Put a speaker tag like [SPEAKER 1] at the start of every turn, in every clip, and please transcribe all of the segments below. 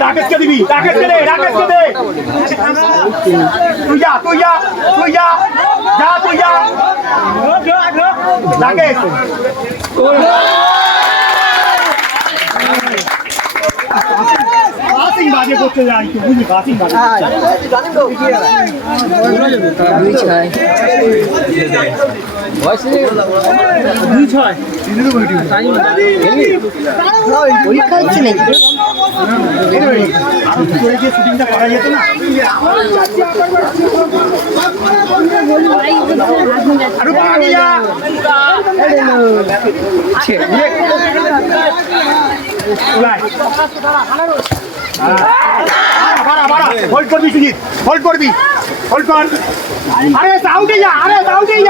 [SPEAKER 1] রাকেশকে দিবি রাকেশকে রাকেশ। করতে যাই তো বুঝলি বাসিং বাজে
[SPEAKER 2] পরীক্ষা হচ্ছে নাকি
[SPEAKER 1] হোল্ড করবি সুজিত হোল্ড করবি হোল্ড কর। আরে যা, আরে সাউডে যা।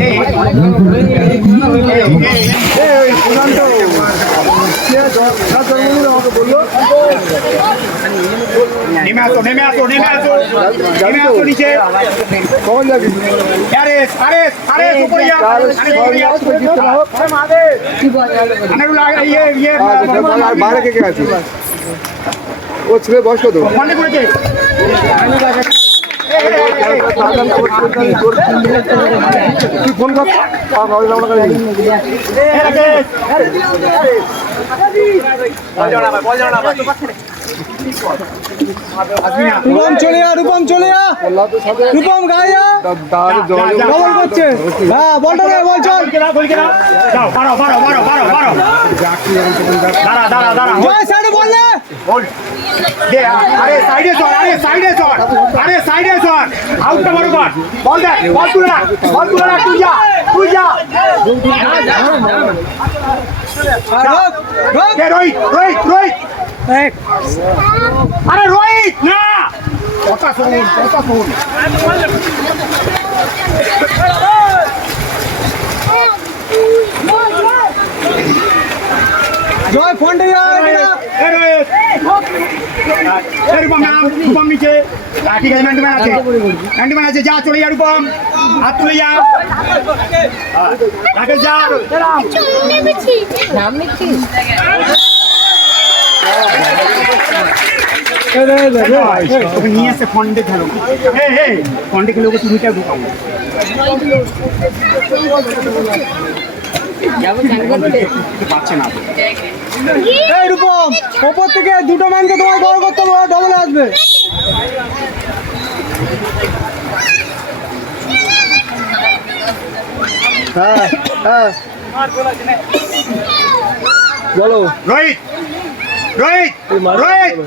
[SPEAKER 1] নিচে। কখন যাবি? আরে আরে আরে উপরে যা। আরে উপরে যা আনারুল আগে ইয়ে ইয়ে
[SPEAKER 3] বাইরে কে কে আছে? ও ছেলে বয়স কত
[SPEAKER 1] মনে করেছে
[SPEAKER 3] তুই ফোন কর।
[SPEAKER 4] রূপম চলে যা রূপম চলে যা রূপম গায়ে যা ডবল করছে। হ্যাঁ বলটা দে বল চল। জয় সাইডে বল
[SPEAKER 1] আরে সাইডে সর আরে সাইডে সর আরে সাইডে সর আউটটা বড় কর। বল দে বল তুলে রাখ বল তুলে রাখ তুই যা তুই যা।
[SPEAKER 4] রোক
[SPEAKER 1] রোহিত রোহিত রোহিত। আরে রোহিত না কথা শুন কথা শুন
[SPEAKER 4] জয় ফন্ডে যা
[SPEAKER 1] এ রোহিত এ রূপম নাম রূপম নিচে আ, ঠিক আছে ম্যান্ডম্যান আছে ম্যান্ডম্যান আছে যা চলে যা রূপম হাত তুলে যা হ্যাঁ, রাকেশ যা
[SPEAKER 2] নাম লিখছিস
[SPEAKER 1] খেলো
[SPEAKER 4] হ্যাঁ হ্যাঁ থেকে দুটো মানকে তোমার বড় করতে হবে। ডবল আসবে
[SPEAKER 3] হ্যাঁ হ্যাঁ বলো।
[SPEAKER 1] রোহিত রোহিত রোহিত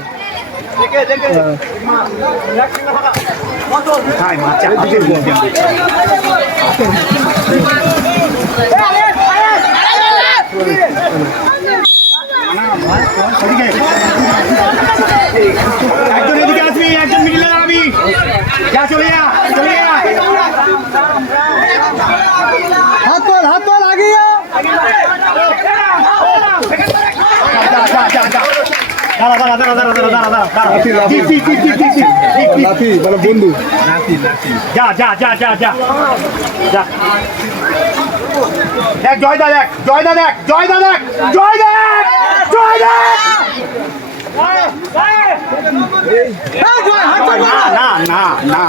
[SPEAKER 1] একজন এদিকে আসবি একজন মিডিলে দাঁড়াবি। যা চলে যা চলে যা
[SPEAKER 4] হাত তোল হাত তোল আগে যা
[SPEAKER 1] যা যা যা যা দাঁড়া দাঁড়া দাঁড়া দাঁড়া জি জি জি জি জি
[SPEAKER 3] নাতি মানে
[SPEAKER 1] যা যা যা যা যা। যা। দেখ জয়দা দেখ জয়দা দেখ জয়দা দেখ জয় দেখ জয় দেখ।
[SPEAKER 4] জয় হাত
[SPEAKER 1] না না না। না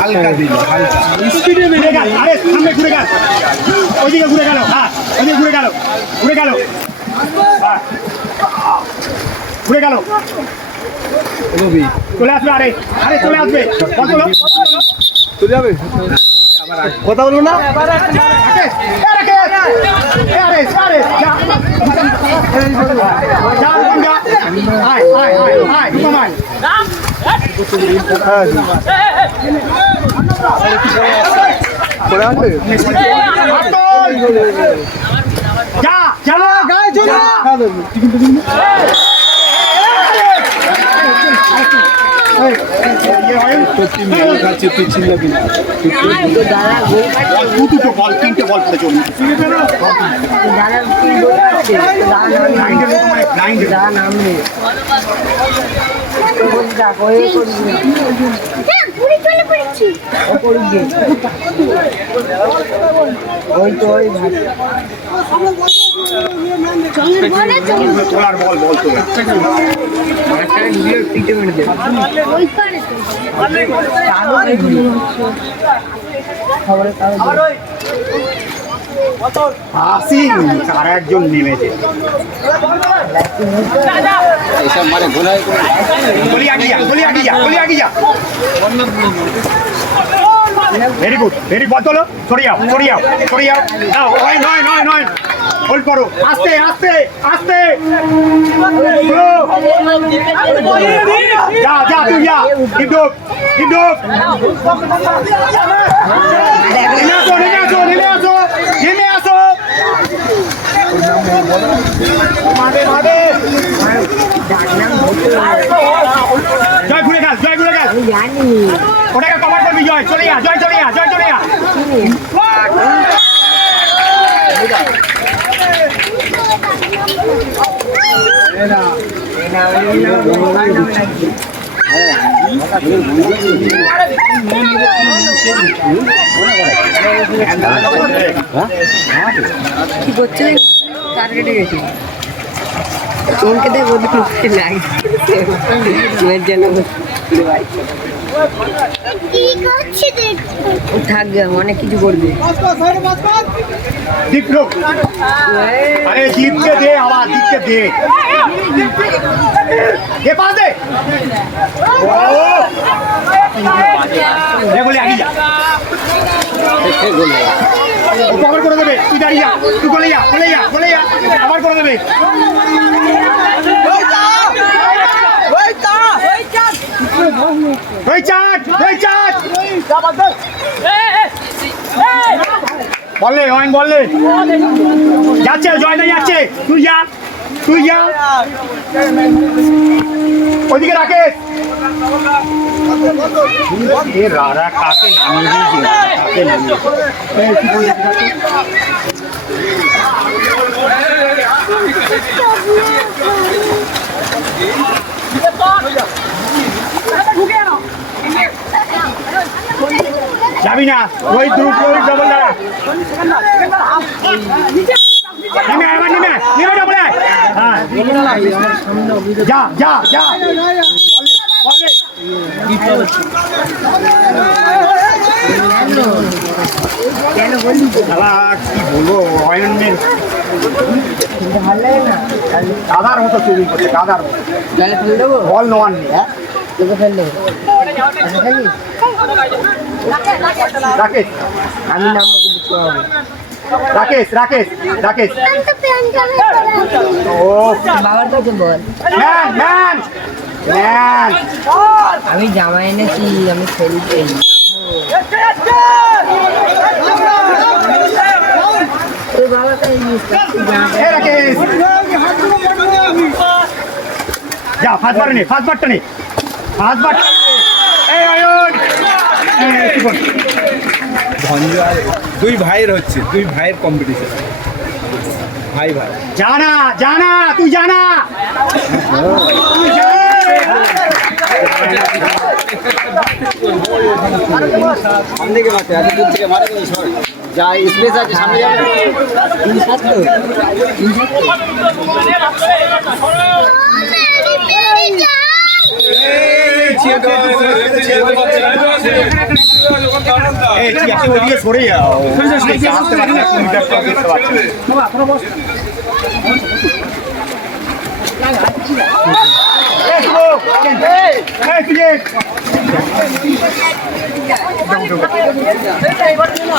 [SPEAKER 1] হালকা দিল হালকা। স্পিডে ঘুরে গেল আরে সামনে ঘুরে গেল। ওইদিকে ঘুরে গেল হ্যাঁ ওইদিকে ঘুরে গেল ঘুরে গেল। হ্যাঁ। ঘুরে গেল। চলে আসবে আরে আরে চলে আসবে। চলে
[SPEAKER 3] যাবে? কথা বলব না?
[SPEAKER 1] যা। যা, রূপম যা।
[SPEAKER 4] 哎
[SPEAKER 1] 对 দুটো বল তিনটে বল মানে
[SPEAKER 5] হ্যাঁ, চলে পড়েছি চলের বলে চল
[SPEAKER 1] তোলার বল বল তোলা
[SPEAKER 5] ওই পারে তো
[SPEAKER 1] আসি আর একজন নেমেছে গলি আগে যা যা ভেরি গুড ভেরি বল তোলো সরিয়াও সরিয়াও সরিয়াও নয় নয় নয় নয় হোল্ড করো। আস্তে আস্তে আস্তে। যা যা, তুই যা। কিন্তু কিন্তু নেমে আসো নেমে আসো নেমে জয় ঘুরে গেল জয় ঘুরে গেল ওটাকে কভার করবি, জয়। চলে যা, জয়, চলে যা, জয়, চলে যা।
[SPEAKER 2] কি চমকে দেয় বলি লাগে মেয়ের থাকবে, অনেক কিছু করবে।
[SPEAKER 1] আবার করে দেবে। তুই দাঁড়িয়ে যা। তুই বলে যা বলে যা বলে যা। আবার করে দেবে। বললে অয়ন বললে। যাচ্ছে জয়দা যাচ্ছে। তুই যা তুই যা। ওইদিকে রাকেশ। এ রারা এই, কি বলছিস? যাবি না? ওই দ্রুত ওই ডবল হ্যাঁ। যা যা যা। কি বলব অয়নের দাদার মতো চুরি করছে দাদার মতো। বল নেই হ্যাঁ?
[SPEAKER 2] তোকে ফেল দেবো আমি খেলি
[SPEAKER 1] রাকেশ
[SPEAKER 2] আমি হবে
[SPEAKER 1] রাকেশ রাকেশ রাকেশ। ও
[SPEAKER 2] বাবার কাছে বল। আমি জামা এনেছি আমি খেলতে
[SPEAKER 1] যা ফার্স্ট বার নে ফার্স্ট বারটা বল?
[SPEAKER 3] দুই ভাইয়ের হচ্ছে দুই ভাইয়ের কম্পিটিশন ভাই ভাই।
[SPEAKER 1] জানা জানা তুই জানা। তুই যা।
[SPEAKER 6] স্পেস আছে সামনে যাবে
[SPEAKER 1] সরে যাও আসতে পারছি না,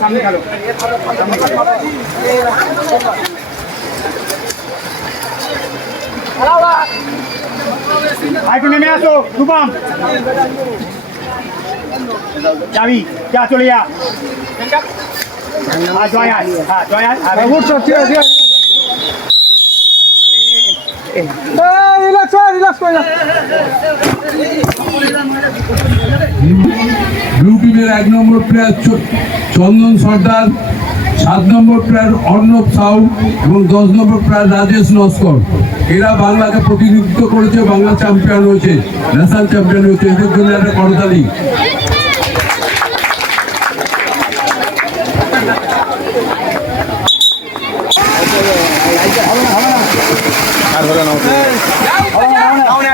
[SPEAKER 1] সামনে খালো। আইটু নেমে আসো, রূপম। যাবি যা, চলে যা। জয় আয় হ্যাঁ, জয় আয়।
[SPEAKER 4] হ্যাঁ, ঠিক আছে রিল্যাক্স রিল্যাক্স করে
[SPEAKER 7] ব্লু টিমের এক নম্বর প্লেয়ার চন্দন সর্দার সাত নম্বর প্লেয়ার অর্ণব সাউ এবং দশ নম্বর প্লেয়ার রাজেশ নস্কর এরা বাংলাকে প্রতিনিধিত্ব করেছে বাংলা চ্যাম্পিয়ন হয়েছে ন্যাশনাল চ্যাম্পিয়ন হয়েছে এদের জন্য একটা করতালি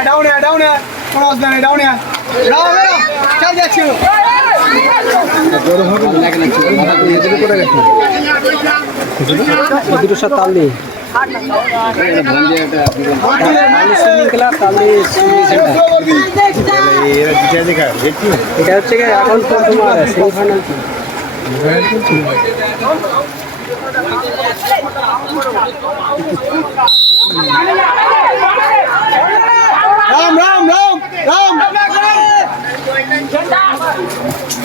[SPEAKER 4] ডাউন ডাউন ডাউন কোনো অসুবিধা নেই ডাউন ডাউন চাল যাচ্ছিল দুটো সাত তাল দিই এটা হচ্ছে এখন তো তোমার সেমিফাইনাল রাম রাম রাম রাম